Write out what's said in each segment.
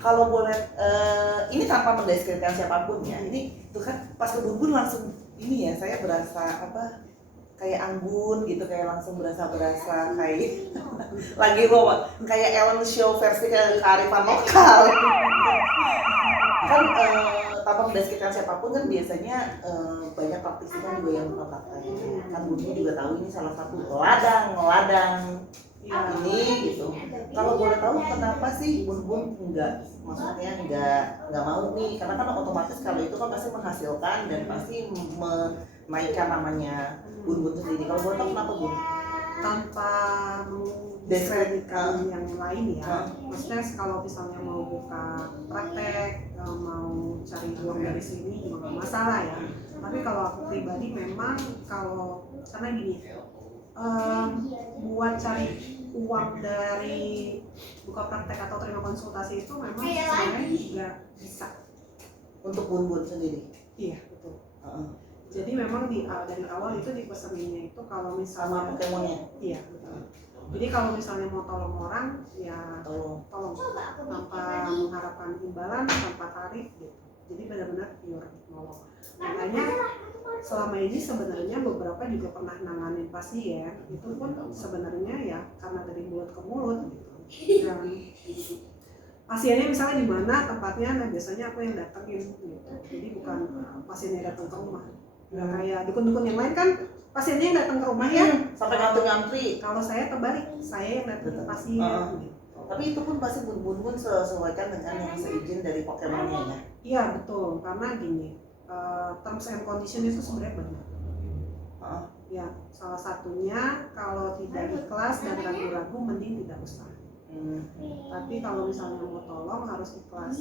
kalau boleh ini tanpa mendeskripsikan siapapun ya. Ini tuh kan pas ke Bun langsung ini ya, saya berasa apa kayak anggun gitu, kayak langsung berasa kayak lagi bawa kayak Ellen Show versi kearifan lokal. Kan tanpa mendeskripsikan siapapun kan biasanya banyak praktisi kan juga yang buka praktek. Kan Bunnya juga tahu ini salah satu ladang ini gitu. Kalau boleh tahu kenapa sih Bun enggak, maksudnya enggak mau nih, karena kan otomatis kalau itu kan pasti menghasilkan dan pasti menaikkan namanya Bun sendiri. Kalau boleh tahu kenapa Bun? Tanpa mendeskripsikan yang lain ya, maksudnya kalau misalnya mau buka praktek, mau cari uang dari sini juga nggak masalah ya. Tapi kalau aku pribadi memang karena gini, buat cari uang dari buka praktek atau terima konsultasi itu memang sebenarnya juga bisa. Untuk Bun sendiri? Iya, betul. Jadi memang dari awal itu dipesaninnya itu kalau misalnya sama Pokemonnya? Iya, betul. Jadi kalau misalnya mau tolong orang ya tolong tanpa mengharapkan imbalan, tanpa tarif gitu. Jadi benar-benar pure nolong. Makanya selama ini sebenarnya beberapa juga pernah nanganin pasien itu pun sebenarnya ya karena dari mulut ke mulut gitu. Dan pasiennya misalnya di mana tempatnya, nah biasanya aku yang datengin gitu. Jadi bukan pasiennya datang ke rumah. Nggak kayak dukun-dukun yang lain kan pasiennya yang datang ke rumah ya sampai ngantri. Kalau saya terbalik, saya yang datang ke pasien. Tapi itu pun pasti Bun sesuaikan dengan yang seizin dari Pokemonnya ya? Iya betul, karena gini, terms and condition itu sebenarnya banyak. Ya, salah satunya kalau tidak ikhlas dan ragu-ragu mending tidak usah. Tapi kalau misalnya mau tolong harus ikhlas.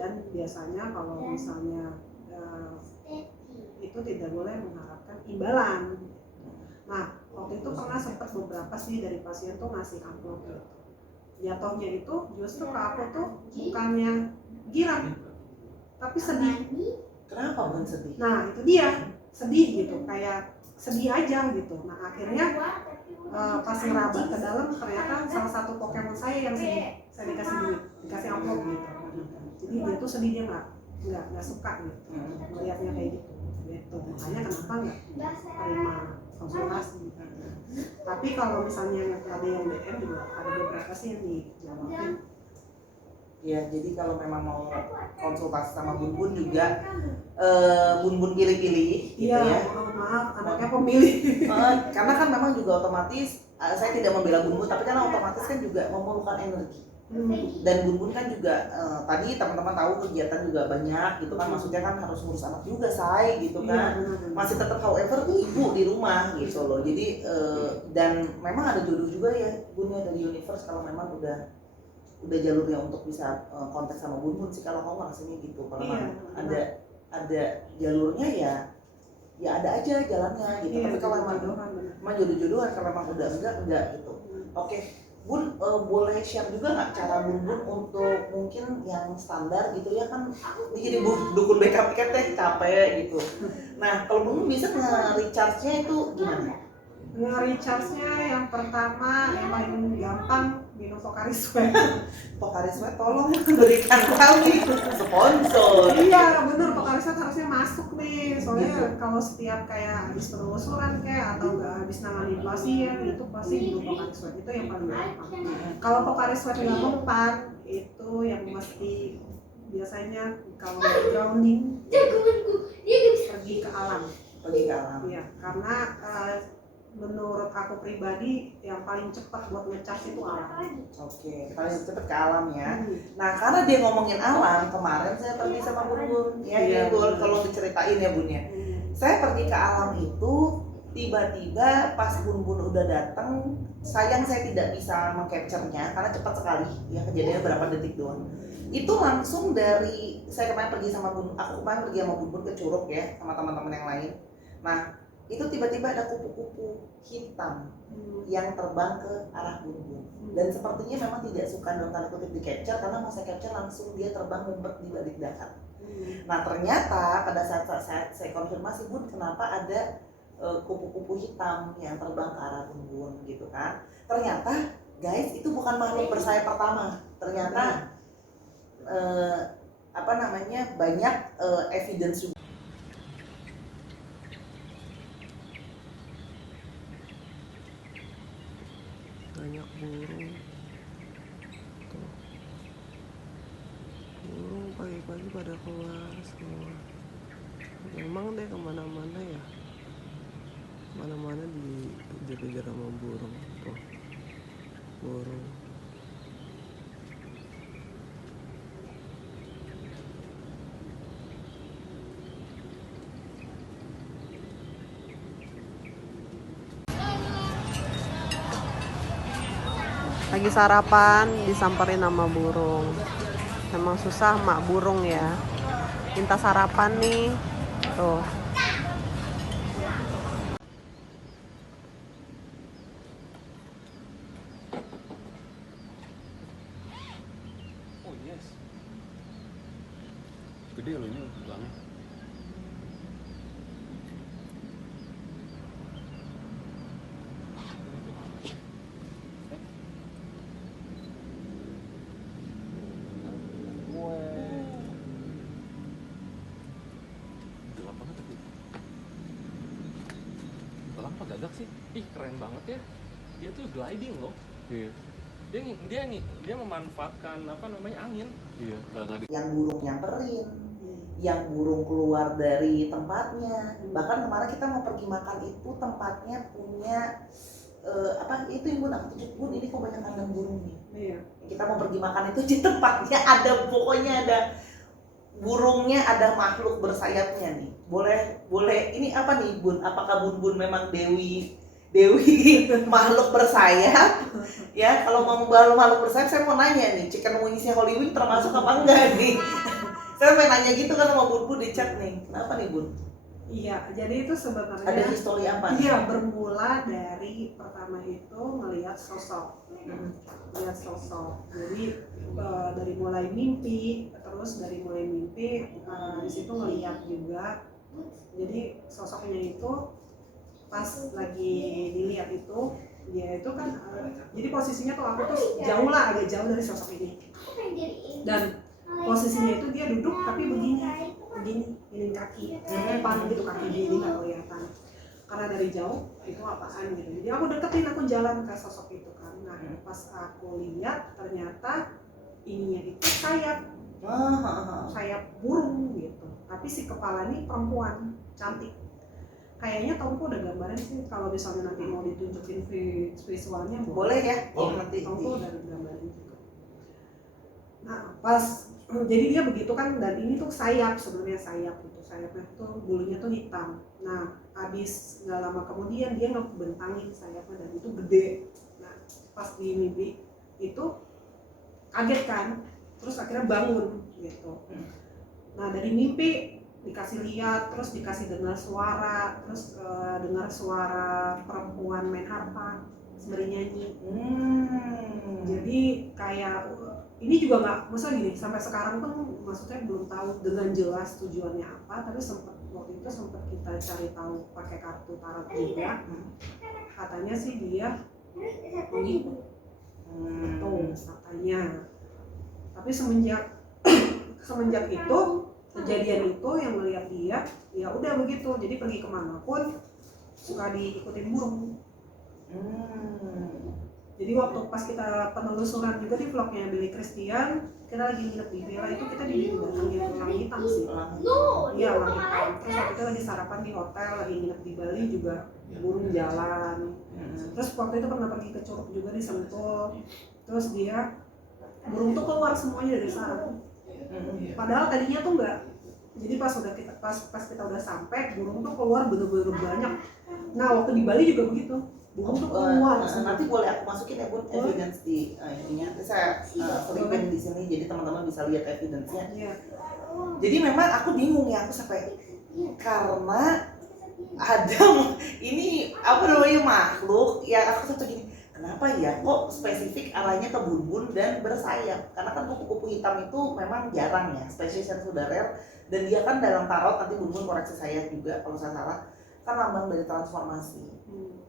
Dan biasanya kalau misalnya itu tidak boleh mengharapkan imbalan. Nah, waktu itu pernah sempat beberapa sih dari pasien tuh ngasih amplop gitu. Jatuhnya itu justru ke aku tuh bukannya girang, tapi sedih. Kenapa Bun sedih? Nah itu dia, sedih gitu, kayak sedih aja gitu. Nah akhirnya pas ngerabat ke dalam ternyata salah satu Pokemon saya yang sedih. Saya dikasih duit, dikasih amplop gitu. Jadi dia tuh sedih, dia nggak suka gitu, melihatnya kayak gitu. Makanya kenapa nggak terima konsultasi. Tapi kalau misalnya ada yang DM juga ada beberapa sih yang dijawabin. Ya, jadi kalau memang mau konsultasi sama Bun juga Bun pilih-pilih gitu ya. Maaf, anaknya pemilih. Karena kan memang juga otomatis saya tidak membela Bun, tapi kan otomatis kan juga memerlukan energi. Dan Bun kan juga tadi teman-teman tahu kegiatan juga banyak gitu kan, maksudnya kan harus ngurus anak juga say gitu kan. Masih tetap however tuh ibu di rumah gitu loh. Jadi dan memang ada jodoh juga ya Bunnya dari universe kalau memang udah jalurnya untuk bisa kontak sama Bun sih kalau kamu rasanya gitu. Kalau ada jalurnya ya ada aja jalannya gitu. Tapi kalau memang jodoh-jodohan kalau memang udah enggak gitu. Oke. Bun, boleh share juga nggak cara Bun untuk mungkin yang standar gitu ya kan ini jadi dukun backup tiket teh capek gitu. Nah kalau Bun bisa nge-recharge-nya itu gimana? Nge-recharge-nya yang pertama yang paling gampang minum Pocari Sweat. Pocari Sweat tolong berikan kami sponsor. Iya bener, Pocari Sweat harusnya masuk nih. Soalnya kalau setiap kayak habis penelusuran kayak atau nggak habis nangani pasien itu pasti minum Pocari Sweat, itu yang paling gampang. Kalau Pocari Sweat nggak mempan itu yang mesti biasanya kalau grounding pergi ke alam. Iya, karena menurut aku pribadi yang paling cepat buat ngecas itu alam. Oke, paling cepat ke alam ya. Nah karena dia ngomongin alam, kemarin saya pergi sama Bun ya, Bun kalau diceritain ya Bun ya. Saya pergi ke alam itu tiba-tiba pas Bun udah datang, sayang saya tidak bisa meng-capture-nya karena cepat sekali ya, kejadiannya berapa detik doang. Itu langsung dari saya kemarin pergi sama Bun, aku kemarin pergi sama Bun ke Curug ya sama teman-teman yang lain. Nah itu tiba-tiba ada kupu-kupu hitam yang terbang ke arah Bun dan sepertinya memang tidak suka dalam tanda kutip di capture karena pas saya capture langsung dia terbang ngumpet di balik dahan. Nah ternyata pada saat saya konfirmasi Bun kenapa ada kupu-kupu hitam yang terbang ke arah Bun gitu kan, ternyata guys itu bukan makhluk bersayap pertama, ternyata banyak evidence juga. Banyak burung tuh, burung pagi-pagi pada keluar semua. Memang deh kemana-mana ya, mana-mana dikejar-kejar sama burung tuh, burung. Lagi sarapan disamperin sama burung. Emang susah mak burung ya, minta sarapan nih tuh. Oh yes, gede loh ini tulangnya. Gelap banget tapi. Tulang apa gagak sih? Ih keren banget ya, dia tuh gliding loh. Iya. Dia memanfaatkan angin. Iya. Yang burung nyamperin, yang burung keluar dari tempatnya. Bahkan kemarin kita mau pergi makan itu tempatnya punya itu yang Bun, aku tunjuk Bun, ini kok banyak kandang burung nih. Iya. Kita mau pergi makan itu di tempatnya pokoknya ada burungnya, ada makhluk bersayapnya nih. Boleh ini apa nih Bun? Apakah Bun memang Dewi makhluk bersayap? Ya, kalau mau makhluk bersayap saya mau nanya nih, chicken wingsnya Holy Wing termasuk apa enggak nih? Saya pengen nanya gitu kan sama Bun di chat nih. Kenapa nih Bun? Iya, jadi itu sebenarnya Ada histori apa? Iya, bermula dari pertama itu ngelihat sosok. Lihat sosok. Jadi dari mulai mimpi, di situ ngelihat juga. Jadi sosoknya itu pas lagi dilihat itu, dia itu kan jadi posisinya tuh aku tuh agak jauh dari sosok ini. Dan posisinya itu dia duduk tapi begini kaki depan gitu, kaki ini nggak kelihatan karena dari jauh itu apaan gitu. Jadi aku deketin, aku jalan ke sosok itu kan. Nah pas aku lihat ternyata ininya itu sayap burung gitu, tapi si kepala ini perempuan cantik. Kayaknya Tompo udah gambarin sih, kalau misalnya nanti mau ditunjukin visualnya boleh ya. Nanti Tompo udah gambarin juga. Nah pas jadi dia begitu kan, dan ini tuh sebenarnya sayapnya tuh bulunya tuh hitam. Nah habis nggak lama kemudian dia ngebentangin sayapnya dan itu gede. Nah pas di mimpi itu kaget kan, terus akhirnya bangun gitu. Nah dari mimpi dikasih lihat, terus dikasih dengar suara, dengar suara perempuan main harpa sembari nyanyi. Jadi kayak ini juga nggak, maksudnya gini, sampai sekarang pun maksudnya belum tahu dengan jelas tujuannya apa, tapi waktu itu sempat kita cari tahu pakai kartu tarot juga. Katanya sih dia mengikut itu katanya. Tapi semenjak itu kejadian itu yang melihat dia, ya udah begitu. Jadi pergi kemanapun suka diikutin burung. Jadi waktu pas kita penelusuran juga di vlognya Billy Christian, kita lagi nginep di villa itu, kita didatangin elang hitam sih. Iya, elang hitam. Terus waktu itu lagi sarapan di hotel, lagi nginep di Bali juga burung jalan. Terus waktu itu pernah pergi ke Curug juga di Sentul. Terus burung tuh keluar semuanya dari sarang. Padahal tadinya tuh enggak. Jadi pas kita udah sampai, burung tuh keluar bener-bener banyak. Nah waktu di Bali juga begitu. Burung tuh keluar. Nanti boleh aku masukin ya Bun evidence di ininya. Nanti saya selipin di sini jadi teman-teman bisa lihat evidence-nya. Iya. Jadi memang aku bingung ya, aku sampai karena ada ini makhluk yang aku satu gini, kenapa ya kok spesifik arahnya ke bun-bun dan bersayap? Karena kan kupu-kupu hitam itu memang jarang ya, spesies yang sudah rare, dan dia kan dalam tarot, nanti bun-bun koreksi saya juga kalau saya salah, kan lambang dari transformasi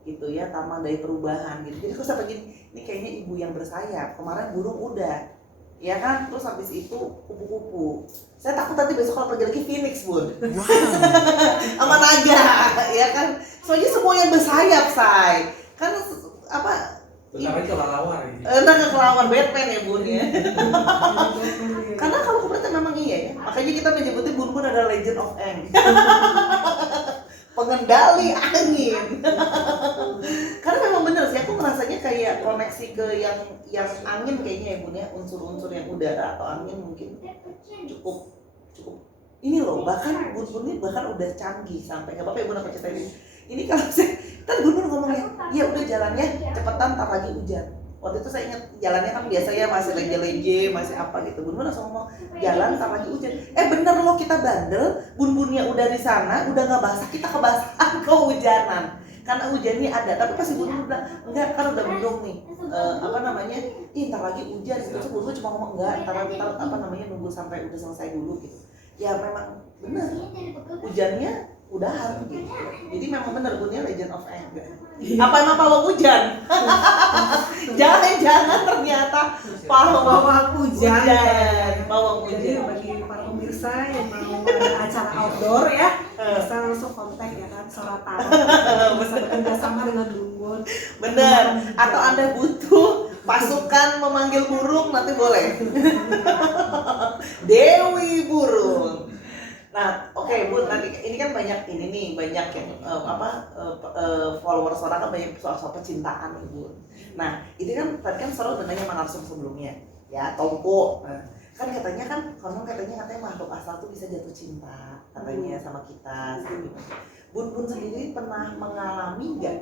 gitu ya, lambang dari perubahan gitu. Jadi aku sampai gini, ini kayaknya ibu yang bersayap, kemarin burung udah ya kan, terus habis itu kupu-kupu. Saya takut nanti besok kalau pergi lagi Phoenix, Bun. Sama naga, ya kan. Soalnya semuanya bersayap, say. Kan apa? Bentar lagi kelelawar ini. Nah, kelawan Batman ya, Bun ya. Karena kalau berarti memang iya ya. Makanya kita menyebutnya Bun adalah Legend of Aang. Pengendali angin. Karena memang bener sih, aku merasanya kayak koneksi ke yang angin kayaknya ya, Bun ya. Unsur-unsur yang udara atau angin mungkin cukup ini loh, bahkan Bun ini bahkan udah canggih sampai nggak apa-apa ya Bun, aku ceritain ini kalau saya kan Bun ngomongnya ya udah jalannya cepetan tak lagi hujan. Waktu itu saya ingat jalannya kan biasanya masih leje-leje masih apa gitu, Bun langsung ngomong jalan tak lagi hujan. Bener loh, kita bandel, Bun-bunnya udah di sana udah nggak basah, kita kebasahan kehujanan karena hujannya ada. Tapi pasti Bun bilang enggak, kan udah mendung nih, apa namanya, ntar lagi hujan gitu. Terus Bun cuma ngomong enggak, ntar apa namanya, nunggu sampai udah selesai dulu gitu. Ya memang bener, hujannya udahan gitu. Jadi memang bener Bunnya Legend of Aang. Apa emang pawang hujan? Jangan ternyata Pawang hujan. Pawang Jadi hujan. bagi para pemirsa yang mau ada acara outdoor ya, bisa langsung kontak ya kan, Soratan. Bisa bekerja sama dengan Bun. Bener. Atau Anda butuh pasukan memanggil burung, nanti boleh. Dewi Burung. Nah, oke, Bun, nanti ini kan banyak banyak yang followers orang kan banyak soal percintaan nih, Bun. Nah, ini kan tadi kan Sora udah nanya sama narsum sebelumnya, ya, Tompo. Nah, kan katanya makhluk astral tuh bisa jatuh cinta katanya sama kita. Bun sendiri pernah mengalami nggak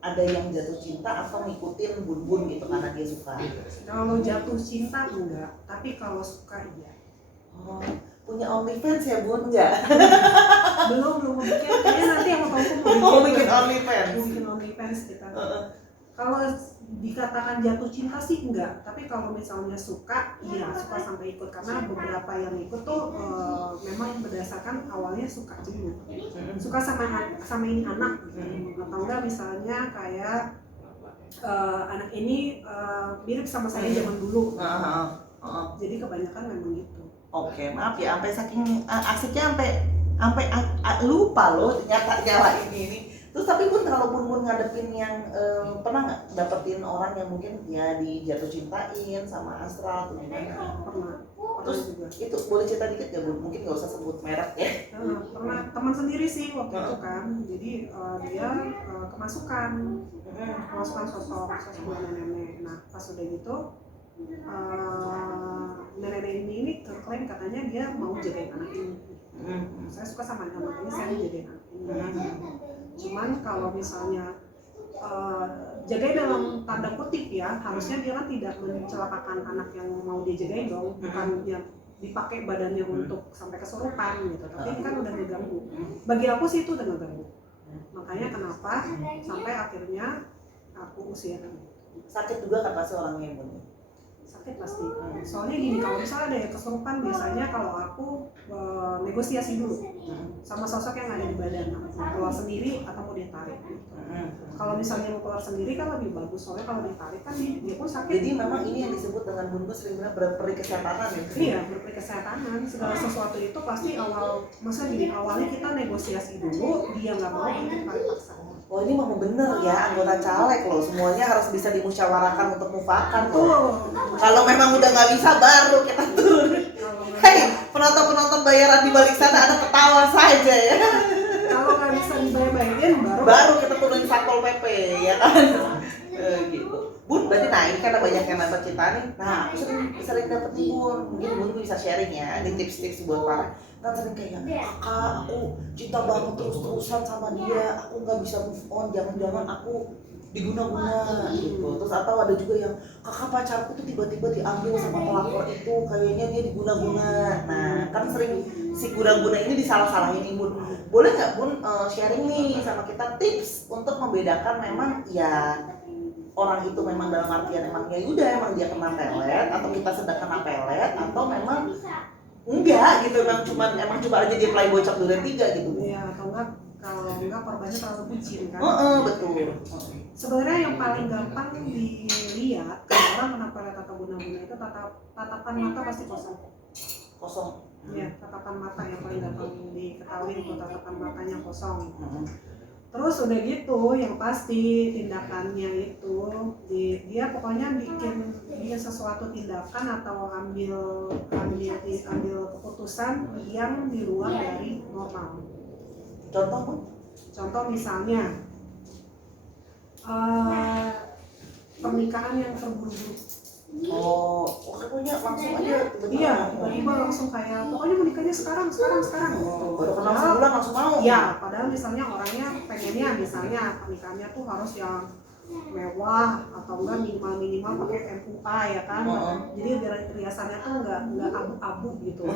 ada yang jatuh cinta atau ngikutin Bun gitu karena dia suka? Kalau jatuh cinta enggak, tapi kalau suka iya. Oh, punya OnlyFans ya Bun nggak? Belum bikin, kayaknya nanti yang Mau bikin OnlyFans? Bikin OnlyFans kita. Kalau dikatakan jatuh cinta sih enggak, tapi kalau misalnya suka, iya suka sampai ikut, karena beberapa yang ikut tuh memang berdasarkan awalnya suka dulu, suka sama ini anak, atau enggak misalnya kayak anak ini mirip sama saya zaman dulu, jadi kebanyakan memang gitu. Oke, maaf ya, sampai saking asiknya sampai lupa loh nyala ini. Terus tapi Bun kalau Bun ngadepin yang pernah nggak dapetin orang yang mungkin ya dijatuh cintain sama astral tuh gimana? Pernah Terus juga. itu boleh cerita dikit ya Bun? Mungkin nggak usah sebut merek ya. Pernah, teman sendiri sih waktu itu kan, jadi dia kemasukan sosok nenek. Nah pas udah gitu nenek ini klaim katanya dia mau jagain anak ini. Saya suka sama anak ini, saya mau jagain anak ini. Cuman kalau misalnya jagain dalam tanda kutip ya, harusnya dia kan tidak mencelakakan anak yang mau dia jagain dong, bukan dia dipakai badannya untuk sampai kesurupan gitu. Tapi ini kan udah ngeganggu. Bagi aku sih itu udah ngeganggu. Makanya kenapa sampai akhirnya aku usir. Sakit juga kan pasti orangnya Bun? Sakit pasti. Soalnya gini, kalau misalnya ada yang kesurupan, biasanya kalau aku negosiasi dulu sama sosok yang ada di badan, mau keluar sendiri atau mau ditarik. Kalau misalnya mau keluar sendiri kan lebih bagus, soalnya kalau ditarik kan dia pun sakit. Jadi memang ini yang disebut dengan Bun sering bilang berperi kesehatan ya? Iya, berperi kesehatan. Segala sesuatu itu pasti awalnya kita negosiasi dulu, dia nggak mau kita tarik paksa. Oh ini memang bener ya, anggota caleg loh, semuanya harus bisa dimusyawarahkan untuk mufakat loh. Kalau memang udah nggak bisa baru kita turun. Hei, penonton bayaran di balik sana ada ketawa saja ya. Kalau nggak bisa dibayar-bayarin baru kita turunin Satpol PP ya kan. Gitu. Bun, berarti nah ini karena banyak yang nonton cerita nih. Nah, aku sering dapet nih Bun. Mungkin Bun bisa sharing ya, ini tips-tips buat para kan sering kayak kakak aku cinta banget terus-terusan sama dia, aku nggak bisa move on, jangan-jangan aku diguna-guna gitu. Terus atau ada juga yang kakak pacarku tuh tiba-tiba diambil sama pelakor itu, kayaknya dia diguna-guna. Nah kan sering si guna-guna ini disalah-salahin nih Bun. Boleh nggak Bun sharing nih sama kita tips untuk membedakan memang ya orang itu memang dalam artian emang ya udah emang dia kena pelet atau kita sedang kena pelet atau memang enggak gitu, emang cuma aja dia play bocok duren 3 gitu. Iya, atau enggak kalau enggak korbannya terlalu bucin kan. Betul. Sebenarnya yang paling gampang dilihat kalau orang kena pelet atau guna-guna itu tatapan mata pasti kosong. Ya, tatapan mata yang paling gampang diketahui itu tatapan matanya kosong. Terus udah gitu, yang pasti tindakannya itu dia pokoknya bikin dia sesuatu tindakan atau ambil keputusan yang di luar dari normal. Contoh Bu? Contoh misalnya pernikahan yang terburu-buru. Pokoknya langsung aja tiba-tiba. Iya, tiba-tiba langsung kayak pokoknya menikahnya sekarang. Baru kenal sebulan langsung mau. Iya, padahal misalnya orangnya pengennya misalnya pernikahannya tuh harus yang mewah atau enggak minimal pakai MUA ya kan. Jadi riasannya tuh enggak abu-abu gitu.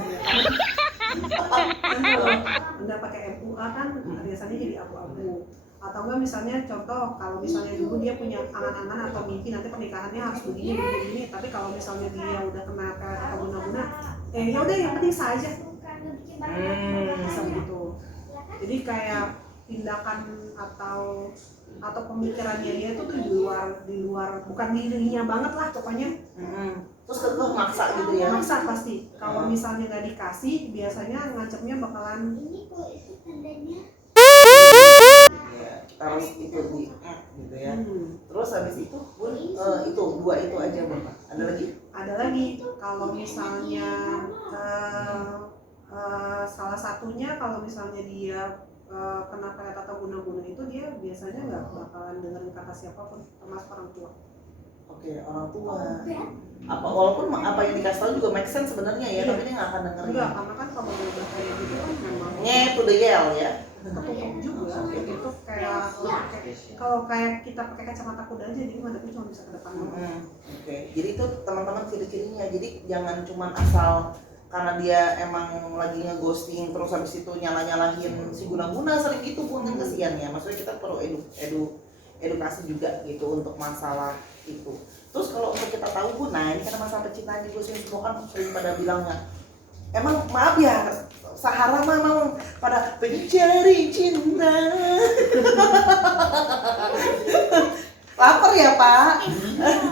Enggak pakai MUA kan riasannya jadi abu-abu. Atau enggak misalnya contoh kalau misalnya dulu dia punya angan-angan atau mimpi nanti pernikahannya harus begini, tapi kalau misalnya dia udah kena pelet atau guna-guna ya udah yang penting sah aja. Bisa begitu. Jadi kayak tindakan atau pemikirannya dia itu tuh di luar bukan dirinya banget lah pokoknya. Terus kedua maksa gitu ya? Maksa pasti. Kalau misalnya nggak dikasih biasanya ngancamnya bakalan harus itu di gitu ya. Terus habis itu Bun, itu dua itu aja Bapak. Ada lagi? Ada lagi. Kalau misalnya salah satunya kalau misalnya dia kena pelet atau guna-guna itu dia biasanya nggak bakalan dengerin kata siapapun termasuk orang tua. Oke, orang tua. Walaupun apa yang dikasih tahu juga make sense sebenarnya ya, tapi dia nggak akan dengerin. Enggak, karena kan kalau udah kayak gitu kan memang to the yell ya. ketutup juga itu kayak kalau kayak kita pakai kacamata kuda aja jadi ngadepnya cuma bisa ke depan doang. Oke. Jadi itu teman-teman ciri-cirinya. Jadi jangan cuma asal karena dia emang lagi ngeghosting terus habis itu nyala-nyalahin si guna-guna sering gitu pun kan kesian ya. Maksudnya kita perlu edukasi juga gitu untuk masalah itu. Terus kalau untuk kita tahu Bu, nah ini karena masalah percintaan juga semua kan sering pada bilangnya emang maaf ya Sahara mah memang pada pencari cinta. Lapar ya Pak?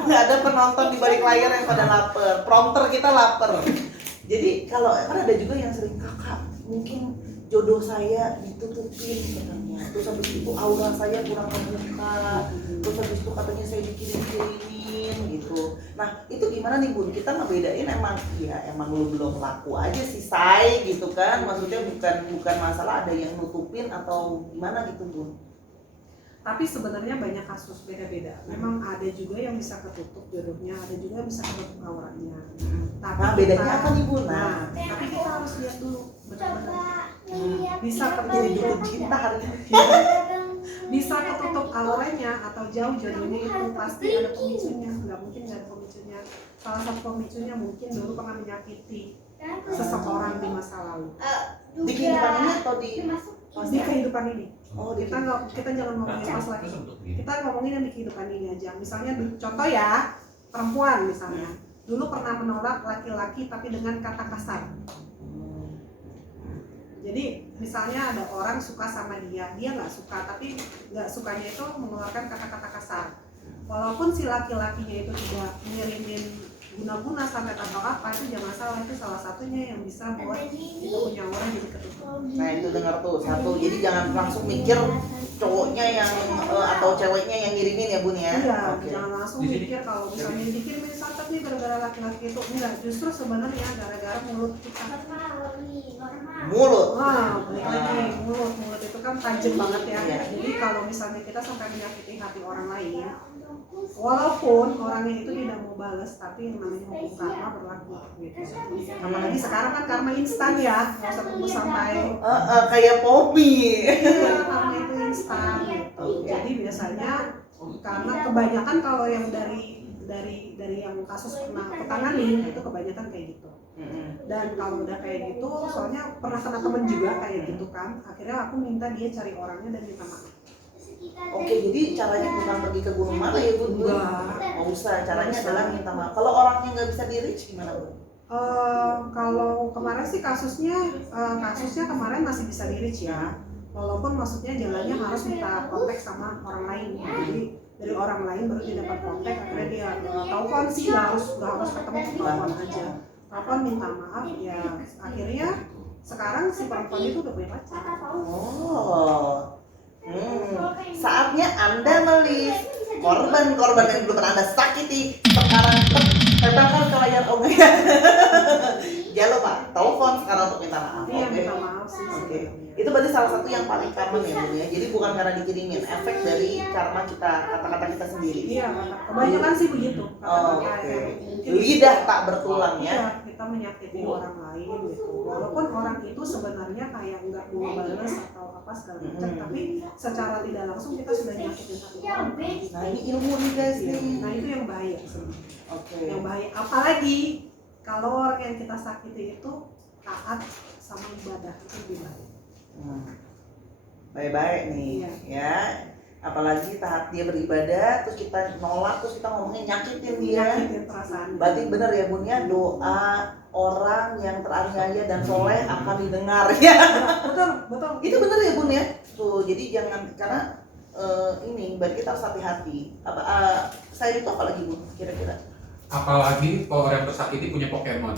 Ada penonton di balik layar yang pada lapar. Prompter kita lapar. Jadi kalau kan ada juga yang sering kakak mungkin jodoh saya ditutupin katanya. Terus habis itu aura saya kurang terbuka. Terus habis itu katanya saya dikirim-kirimin gitu. Nah itu gimana nih Bun? Kita ngebedain emang lu belum laku aja sih say gitu kan. Maksudnya bukan masalah ada yang nutupin atau gimana gitu Bun. Tapi sebenarnya banyak kasus beda-beda. Memang ada juga yang bisa ketutup jodohnya, ada juga yang bisa ketutup auranya. Tapi nah bedanya apa nih Bun? Tapi kita harus lihat dulu benar-benar bisa ketutup cinta hari ini. Bisa ketutup auranya atau jauh jodohnya itu pasti ada pemicunya. Nggak mungkin nggak ada pemicunya. Salah satu pemicunya mungkin dulu pernah menyakiti seseorang di masa lalu. Di kehidupan ini atau di kehidupan ini. Kita jangan ngomongin pas lagi. Kita ngomongin yang di kehidupan ini aja. Misalnya contoh ya, perempuan misalnya. Dulu pernah menolak laki-laki tapi dengan kata kasar. Jadi misalnya ada orang suka sama dia nggak suka, tapi nggak sukanya itu mengeluarkan kata-kata kasar. Walaupun si laki-lakinya itu tidak ngirimin guna-guna sampai atau apa, itu jangan salah, itu salah satunya yang bisa buat itu punya orang jadi ketutup. Nah itu dengar tuh satu, jadi jangan langsung mikir cowoknya yang atau ceweknya yang ngirimin ya Bun ya. Iya, jangan langsung mikir kalau misalnya dikirimin santet nih gara-gara laki-laki itu. Enggak, justru sebenarnya gara-gara mulut kita. Mulut. Balik lagi mulut itu kan tajam banget ya. Jadi kalau misalnya kita sampai menyakiti hati orang lain, walaupun orangnya itu tidak mau balas, tapi yang namanya hukum karma berlaku gitu. Apalagi sekarang kan karma instan ya, nggak usah tunggu sampai kayak Poppy. Iya, karma itu instan gitu. Jadi biasanya karena kebanyakan kalau yang dari yang kasus pernah ketangani itu kebanyakan kayak gitu. Dan kalau udah kayak gitu, soalnya pernah kena temen juga kayak gitu kan, akhirnya aku minta dia cari orangnya dan minta maaf. Oke, jadi caranya bukan pergi ke gunung mana ya Bun? Nggak usah, caranya adalah minta maaf. Kalau orangnya nggak bisa di reach gimana Bun? Kalau kemarin sih kasusnya kemarin masih bisa di reach ya. walaupun maksudnya jalannya harus minta kontak sama orang lain. Jadi dari orang lain baru dia dapat kontak, akhirnya dia telepon sih, nggak harus ketemu, telepon aja, telepon minta maaf ya. Akhirnya sekarang si perempuan itu udah punya pacar. Oh. Saatnya Anda melis korban-korban yang belum pernah Anda sakiti sekarang tembakkan ke layar Om ya. Jangan lupa telepon sekarang untuk minta maaf. Iya, Oke. minta maaf sih. Oke. Itu berarti salah satu yang paling common ya Bun ya. Jadi bukan karena dikirimin, efek dari karma kita, kata-kata kita sendiri. Iya, kebanyakan sih begitu. Oh, Kata-kata oke. yang mungkin Lidah tak bertulang Iya, ya. kita menyakiti orang lain gitu. Walaupun orang itu sebenarnya kayak nggak mau balas atau apa segala macam, tapi secara tidak langsung kita sudah nyakitin satu orang. Nah ini ilmu nih guys Iya. nih. Nah itu yang bahaya sebenarnya. Oke. Yang bahaya. Apalagi kalau orang yang kita sakiti itu taat sama ibadah, itu lebih bahaya. Baik-baik nih Iya. ya. Apalagi taat dia beribadah, terus kita nolak, terus kita ngomongnya nyakitin dia. Nyakitin perasaan. Berarti bener ya Bun ya, doa orang yang teraniaya dan soleh akan didengar ya. Betul, betul. Itu bener ya Bun ya. Tuh, jadi jangan, karena ini berarti kita harus hati-hati. Saya itu apa lagi Bun kira-kira? Apalagi kalau orang tersakiti punya Pokemon.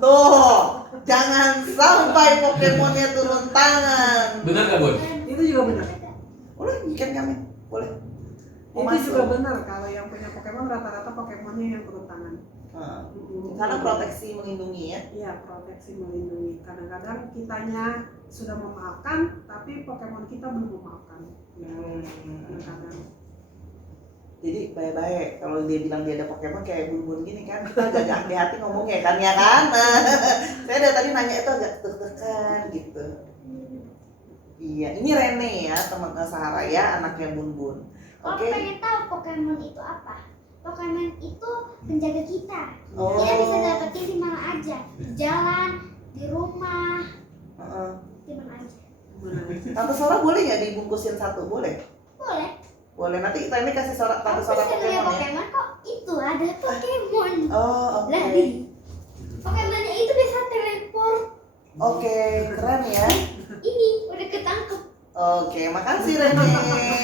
Tuh, jangan sampai Pokemonnya turun tangan. Benar nggak Bun? Itu juga benar. Boleh, ikan kami, boleh. Mau Itu masuk. juga benar, kalau yang punya Pokemon rata-rata Pokemonnya yang turun tangan. Nah, karena proteksi melindungi ya. Iya, proteksi melindungi. Kadang-kadang kitanya sudah memaafkan, tapi Pokemon kita belum memaafkan. Kadang-kadang. Jadi baik-baik kalau dia bilang dia ada Pokemon kayak Bun-Bun gini kan, kita agak hati-hati ngomongnya kan ya kan. Saya dari tadi nanya itu agak tertekan gitu. Iya, ini Rene ya, teman Sahara ya, anaknya Bun-Bun. Oh, Oke. pengen tahu Pokemon itu apa? Pokemon itu penjaga kita. Oh. Kita bisa dapetin di mana aja, di jalan, di rumah, di mana aja. Tante Sora boleh nggak dibungkusin satu? Boleh? Boleh. Boleh, nanti Rene kasih Tante Aku Sora bisa Pokemon lihat ya. Pokemon kok itu ada Pokemon. Oh, oke. Lah, di Pokemonnya itu bisa teleport. Oke, keren ya. Ini udah ketangkep. Oke, makasih Rene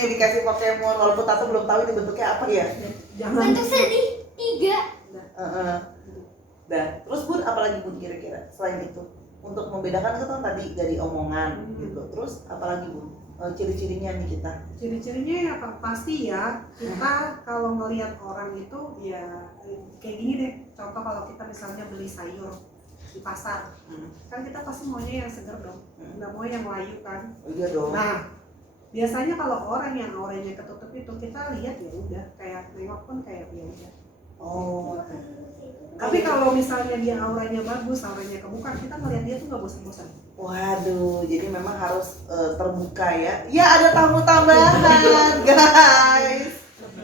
dikasih Pokemon walaupun Tante belum tahu ini bentuknya apa ya. Jangan. Bentuk segitiga. Dah, terus Bun apalagi Bun kira-kira selain itu? Untuk membedakan itu kan tadi dari omongan gitu. Terus apalagi Bun? Ciri-cirinya nih kita. Ciri-cirinya ya pasti ya, kita kalau melihat orang itu ya kayak gini deh. Contoh kalau kita misalnya beli sayur di pasar, kan kita pasti maunya yang segar dong, nggak mau yang layu kan. Oh iya dong. Nah, biasanya kalau orang yang auranya ketutup itu kita lihat ya udah kayak nengok pun kayak ya udah. Oh. Tapi kalau misalnya dia auranya bagus, auranya kebuka, kita ngeliat dia tuh nggak bosan-bosan. Waduh, jadi memang harus terbuka ya. Ya ada tamu tambahan guys.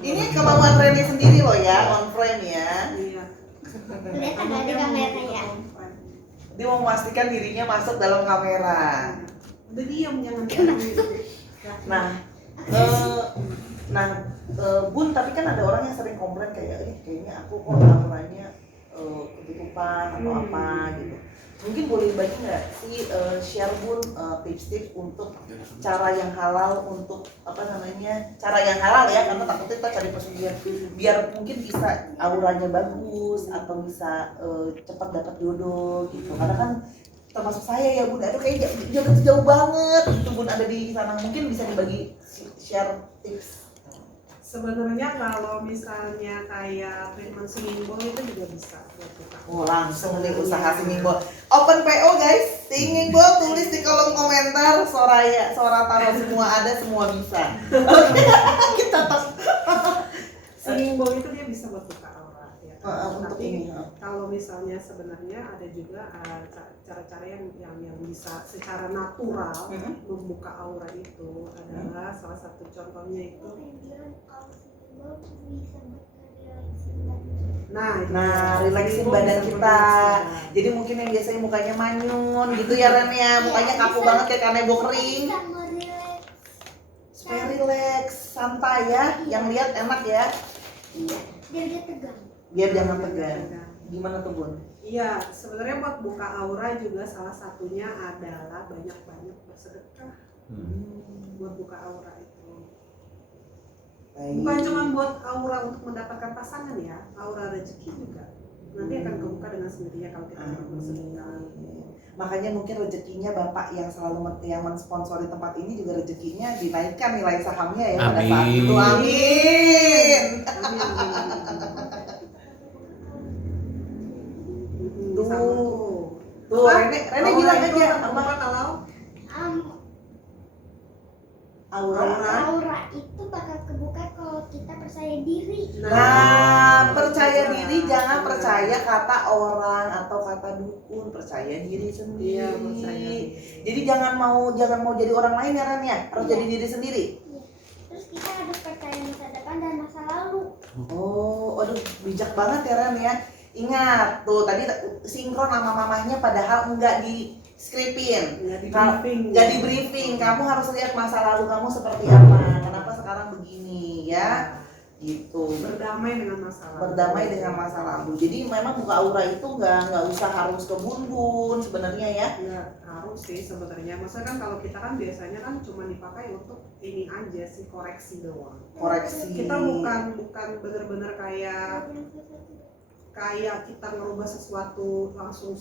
Ini kemauan Rene sendiri loh ya, on frame ya. Iya. Kelihatan dari kamera ya. Dia mau memastikan dirinya masuk dalam kamera. Udah diam jangan diam gitu. Nah, Bun, tapi kan ada orang yang sering komplain kayak, kayaknya aku kok laporannya ketutupan atau apa gitu. Mungkin boleh bagi nggak sih share Bun tips-tips untuk cara yang halal untuk cara yang halal ya, karena takutnya kita cari pesugihan biar mungkin bisa auranya bagus atau bisa cepat dapat jodoh gitu. Karena kan termasuk saya ya Bun, aduh kayak jauh banget gitu Bun ada di sana, mungkin bisa dibagi share tips. Sebenarnya kalau misalnya kayak treatment singing bowl itu juga bisa buat kita. Oh, langsung nih usaha singing bowl. Open PO guys, singing bowl tulis di kolom komentar. Soraya, Sora taruh semua ada, semua bisa. Oke, kita tos. Singing bowl itu dia bisa buat buka aura ya. Untuk Tapi ini. kalau misalnya sebenarnya ada juga cara-cara yang bisa secara natural membuka aura itu adalah salah satu contohnya itu. Nah, Relaxing badan kita. Jadi mungkin yang biasanya mukanya manyun gitu ya Ren ya, mukanya kaku banget kayak kanebo kering. Supaya relax, santai ya, yang lihat enak ya. Iya, biar dia tegang. Biar jangan tegang. Gimana tuh Bun? Iya, sebenarnya buat buka aura juga salah satunya adalah banyak-banyak bersedekah. Buat buka aura itu. Bukan cuma buat aura untuk mendapatkan pasangan ya, aura rezeki juga. Nanti akan kebuka dengan sendirinya kalau kita bersedekah. Makanya mungkin rezekinya Bapak yang selalu yang mensponsori tempat ini juga rezekinya dinaikkan nilai sahamnya ya pada saat itu. Amin. Tuh, Rene bilang aja apa kalau Aura itu bakal kebuka kalau kita percaya diri. Nah, percaya diri, jangan percaya kata orang atau kata dukun, percaya diri sendiri. Iya, percaya. Jadi jangan mau jadi orang lain ya Ren ya, harus Iya. jadi diri sendiri. Terus kita harus percaya masa depan dan masa lalu. Oh, aduh bijak banget ya Ren ya. Ingat tuh tadi sinkron sama mamahnya padahal enggak di skripin, nggak di briefing. Kamu harus lihat masa lalu kamu seperti apa, kenapa sekarang begini ya, gitu. berdamai dengan masa lalu. Berdamai dengan masa lalu. Jadi memang buka aura itu nggak usah harus ke bun sebenarnya ya. Nggak harus sih sebenarnya. Maksudnya kan kalau kita kan biasanya kan cuma dipakai untuk ini aja sih, koreksi doang. Koreksi. Kita bukan bener-bener kayak kita ngerubah sesuatu langsung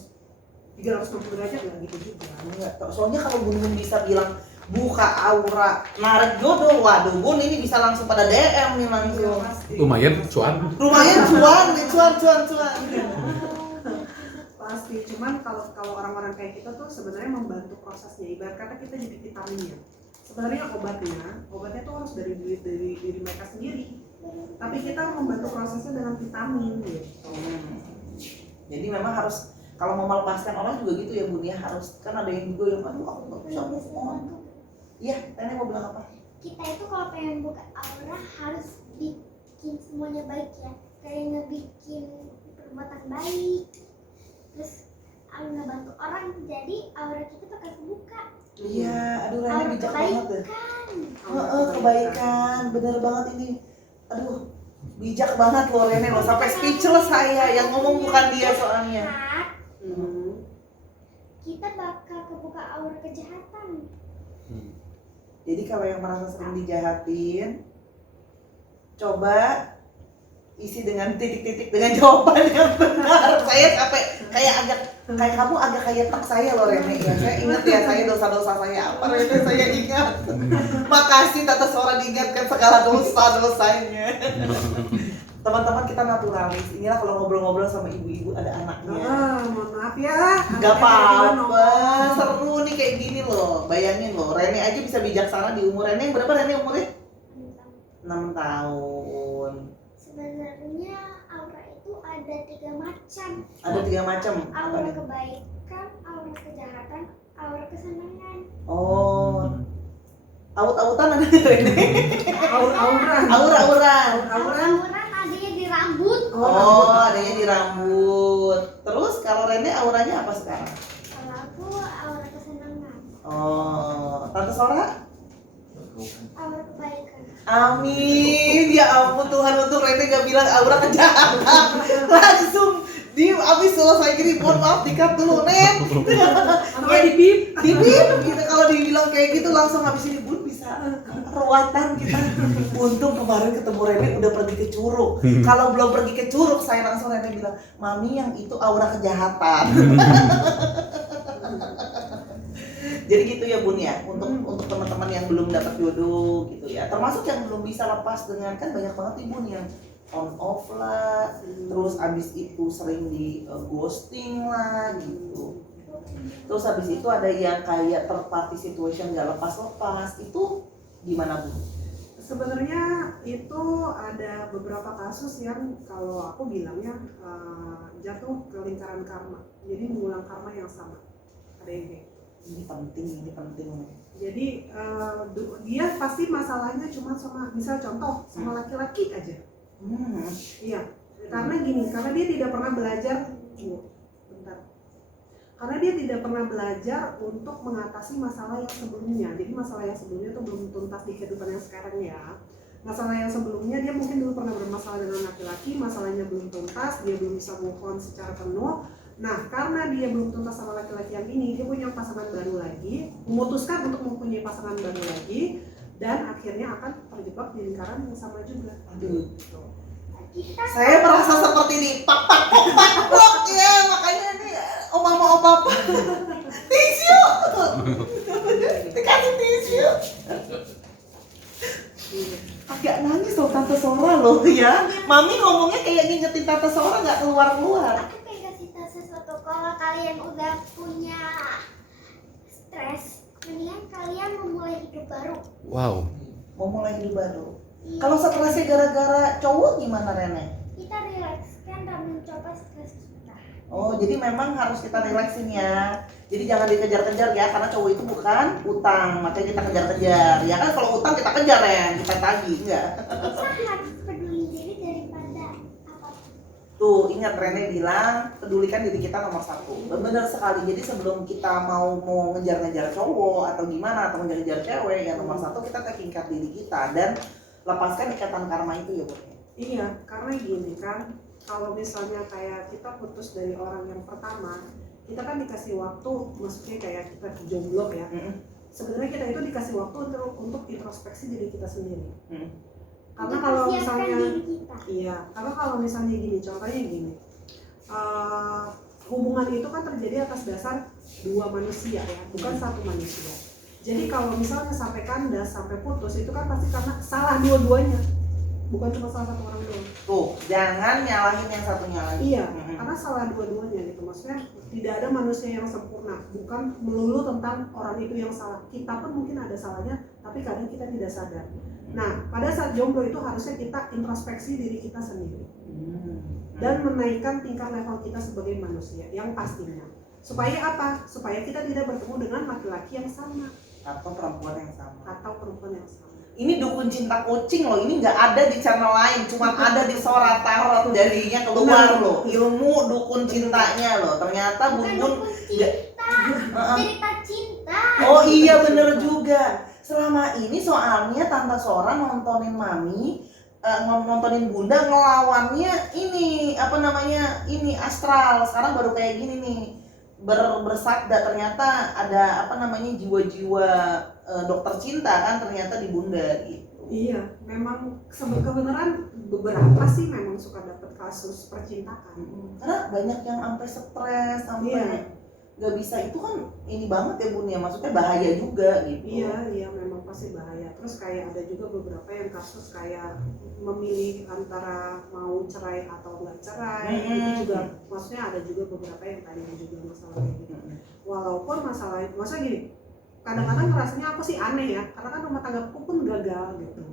360 derajat nggak gitu juga. Enggak, soalnya kalau bun bisa bilang buka aura narik jodoh, waduh Bun ini bisa langsung pada DM nih langsung. Lumayan cuan. Lumayan cuan. Pasti, cuman kalau orang-orang kayak kita tuh sebenarnya membantu prosesnya. Ibarat kata kita jadi vitaminnya. Sebenarnya obatnya tuh harus dari diri mereka sendiri. Tapi kita membantu prosesnya dengan vitamin gitu. Jadi memang harus kalau mau melepaskan orang juga gitu ya Bun ya, harus kan ada yang juga yang aduh aku nggak bisa move on. Iya, Nenek mau bilang apa? Kita itu kalau pengen buka aura harus bikin semuanya baik ya. Kayak ngebikin perbuatan baik. Terus ngebantu orang, jadi aura kita bakal kebuka. Iya, aduh Nenek Aura bijak banget deh. kebaikan. Kebaikan, bener banget ini. Aduh, bijak banget loh Rene loh, sampai speechless saya, yang ngomong bukan dia soalnya. Kita bakal kebuka aura kejahatan. Jadi kalau yang merasa sering dijahatin, coba isi dengan titik-titik dengan jawaban yang benar. Saya capek, kayak kamu agak kayak tak saya loh Rene ya. Saya ingat ya, saya dosa-dosa saya apa Rene saya ingat. Makasih Tata Sora diingatkan segala dosa-dosanya. Teman-teman kita naturalis. Inilah kalau ngobrol-ngobrol sama ibu-ibu ada anaknya. Mohon maaf ya. Gak apa-apa, seru nih kayak gini loh. Bayangin loh, Rene aja bisa bijaksana di umur Rene. Berapa Rene umurnya? 6 tahun. Sebenarnya aura itu ada 3 macam. Ada 3 macam. Apa Aura nih? kebaikan, aura kejahatan, aura kesenangan. Oh, aut-autan ada nggak Rene? Aura-auran. Aura-auran. Aura adanya di rambut. Oh, adanya di rambut. Terus kalau Rene auranya apa sekarang? Kalau aku aura kesenangan, Oh, Tante Sora? aura kebaikan. Amin, ya ampun Tuhan, untuk Rene gak bilang aura kejahatan. Langsung abis selesai gini, mohon maaf dikat dulu Nen. Atau di bip. Dibip gitu, kalau dibilang kayak gitu langsung habis ini Bun bisa perawatan kita. Untung kemarin ketemu Rene udah pergi ke Curug. Kalau belum pergi ke Curug saya langsung Rene bilang, Mami yang itu aura kejahatan. Jadi gitu ya Bun ya, untuk teman-teman yang belum dapat jodoh gitu ya, termasuk yang belum bisa lepas dengan, kan banyak banget nih Bun yang on off lah, terus abis itu sering di ghosting lah gitu. Terus habis itu ada yang kayak third party situation gak lepas-lepas, itu gimana Bu? Sebenarnya itu ada beberapa kasus yang kalau aku bilangnya jatuh ke lingkaran karma. Jadi mengulang karma yang sama. Ada yang kayak Ini penting. jadi dia pasti masalahnya cuma sama, misal contoh sama laki-laki aja. Iya, karena gini, karena dia tidak pernah belajar. Karena dia tidak pernah belajar untuk mengatasi masalah yang sebelumnya. Jadi masalah yang sebelumnya itu belum tuntas di kehidupan yang sekarang ya. masalah yang sebelumnya dia mungkin dulu pernah bermasalah dengan laki-laki, masalahnya belum tuntas, dia belum bisa move on secara penuh. Nah, karena dia belum tuntas sama laki-laki yang ini, dia punya pasangan baru lagi, memutuskan untuk mempunyai pasangan baru lagi, dan akhirnya akan terjebak di lingkaran yang sama juga. Aduh. Kita Saya merasa seperti di pak ya, makanya ini oma mau apa tisu, dikasih tisu. Agak nangis loh Tante Sora loh ya. Mami ngomongnya kayak ngingetin Tante Sora nggak keluar. aku pengen kasih tahu sesuatu. Kalau kalian udah punya stres, mendingan kalian memulai hidup baru. Wow. Mau mulai hidup baru. Iya. Kalau stresnya gara-gara cowok gimana Rene? Kita rilekskan dan mencoba stres kita. Oh, jadi memang harus kita relaksin ya. Jadi jangan dikejar-kejar ya, karena cowok itu bukan utang, makanya kita kejar-kejar. Ya kan kalau utang kita kejar ya, kita tagih, enggak? Kita harus peduli diri daripada apapun. Tuh, ingat Rene bilang, pedulikan diri kita nomor 1. Benar sekali. Jadi sebelum kita mau ngejar-ngejar cowok atau gimana, atau ngejar-ngejar cewek, yang nomor 1 kita taking care diri kita dan lepaskan ikatan karma itu ya, Bu. Iya, karena gini kan, kalau misalnya kayak kita putus dari orang yang pertama, kita kan dikasih waktu, maksudnya kayak kita jomblo ya. Sebenarnya kita itu dikasih waktu untuk introspeksi diri kita sendiri. Karena Untuk kalau persiapkan misalnya, diri kita. iya, karena kalau misalnya gini, contohnya gini, hubungan itu kan terjadi atas dasar dua manusia ya, bukan satu manusia. Jadi kalau misalnya sampai kandas, sampai putus, itu kan pasti karena salah dua-duanya, bukan cuma salah satu orang doang. Tuh, jangan nyalahin yang satunya lagi. Iya, karena salah dua-duanya gitu. Maksudnya tidak ada manusia yang sempurna, bukan melulu tentang orang itu yang salah. Kita pun mungkin ada salahnya, tapi kadang kita tidak sadar. Nah, pada saat jomblo itu harusnya kita introspeksi diri kita sendiri dan menaikkan tingkat level kita sebagai manusia yang pastinya. Supaya apa? Supaya kita tidak bertemu dengan laki-laki yang sama Atau perempuan yang sama. atau perempuan yang sama. Ini dukun cinta kucing loh, ini nggak ada di channel lain, cuma ada di Sora Tarot, jadinya keluar loh, ilmu dukun cintanya loh. Ternyata Bukan Bun dukun cinta, cerita cinta. oh iya bener juga. Selama ini soalnya Tante Sora nontonin Mami, nontonin Bunda ngelawannya ini apa namanya ini astral. Sekarang baru kayak gini nih bersabda, ternyata ada apa namanya jiwa-jiwa dokter cinta kan ternyata di Bunda gitu. Iya, memang kebenaran beberapa sih memang suka dapat kasus percintaan. Karena banyak yang sampai stres, sampai nggak bisa, itu kan ini banget ya Bun ya, maksudnya bahaya juga gitu. Iya, memang pasti bahaya. Terus kayak ada juga beberapa yang kasus kayak memilih antara mau cerai atau nggak cerai. Itu juga, maksudnya ada juga beberapa yang tanya juga masalah kayak gitu. Walaupun masalah gini, kadang-kadang rasanya aku sih aneh ya, karena kan rumah tanggaku pun gagal gitu.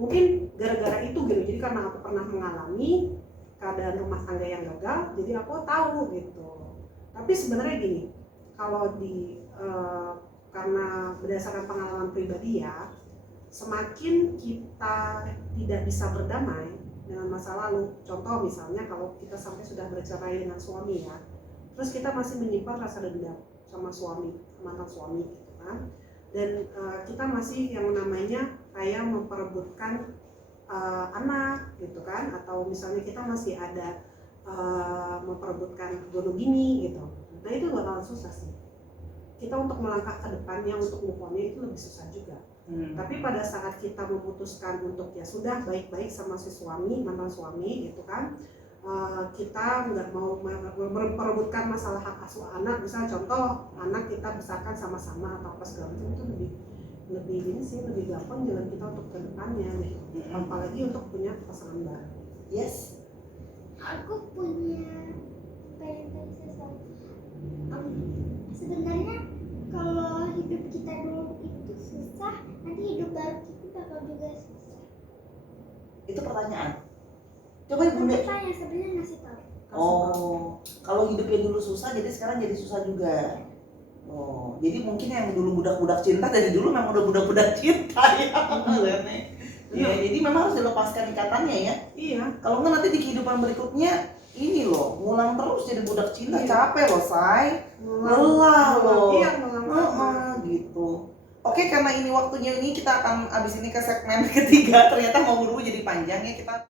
Mungkin gara-gara itu gitu, jadi karena aku pernah mengalami keadaan rumah tangga yang gagal, jadi aku tahu gitu. Tapi sebenarnya gini, kalau karena berdasarkan pengalaman pribadi ya, semakin kita tidak bisa berdamai dengan masa lalu, contoh misalnya kalau kita sampai sudah bercerai dengan suami ya, terus kita masih menyimpan rasa dendam sama suami, mantan suami gitu kan, dan kita masih yang namanya kayak memperebutkan anak gitu kan, atau misalnya kita masih ada memperebutkan monogami gitu. Nah itu bakalan susah sih. Kita untuk melangkah ke depannya, untuk move on-nya itu lebih susah juga. Tapi pada saat kita memutuskan untuk ya sudah baik-baik sama si suami, mantan suami gitu kan, kita nggak mau memperebutkan masalah hak asuh anak, misalnya contoh anak kita besarkan sama-sama atau apa segala macam, itu lebih ini sih, lebih gampang jalan kita untuk ke depannya gitu. Apalagi untuk punya pasangan baru. Yes. Aku punya pengen tanya sesuatu. Sebenarnya kalau hidup kita dulu itu susah, nanti hidup baru kita bakal juga susah. Itu pertanyaan. Coba Bunda. Tanya sebenarnya ngasih tahu. Oh, kalau hidupnya dulu susah, jadi sekarang jadi susah juga. Oh, jadi mungkin yang dulu budak-budak cinta dari dulu memang udah budak-budak cinta ya, Rene. Iya, jadi memang harus dilepaskan ikatannya ya. Iya. Kalau nggak nanti di kehidupan berikutnya ini loh, ngulang terus jadi budak cinta, Iya. capek loh, say. Lelah loh. Iya, ngulang. Gitu. Oke, karena ini waktunya ini kita akan abis ini ke segmen ketiga. Ternyata mau buru jadi panjang ya kita.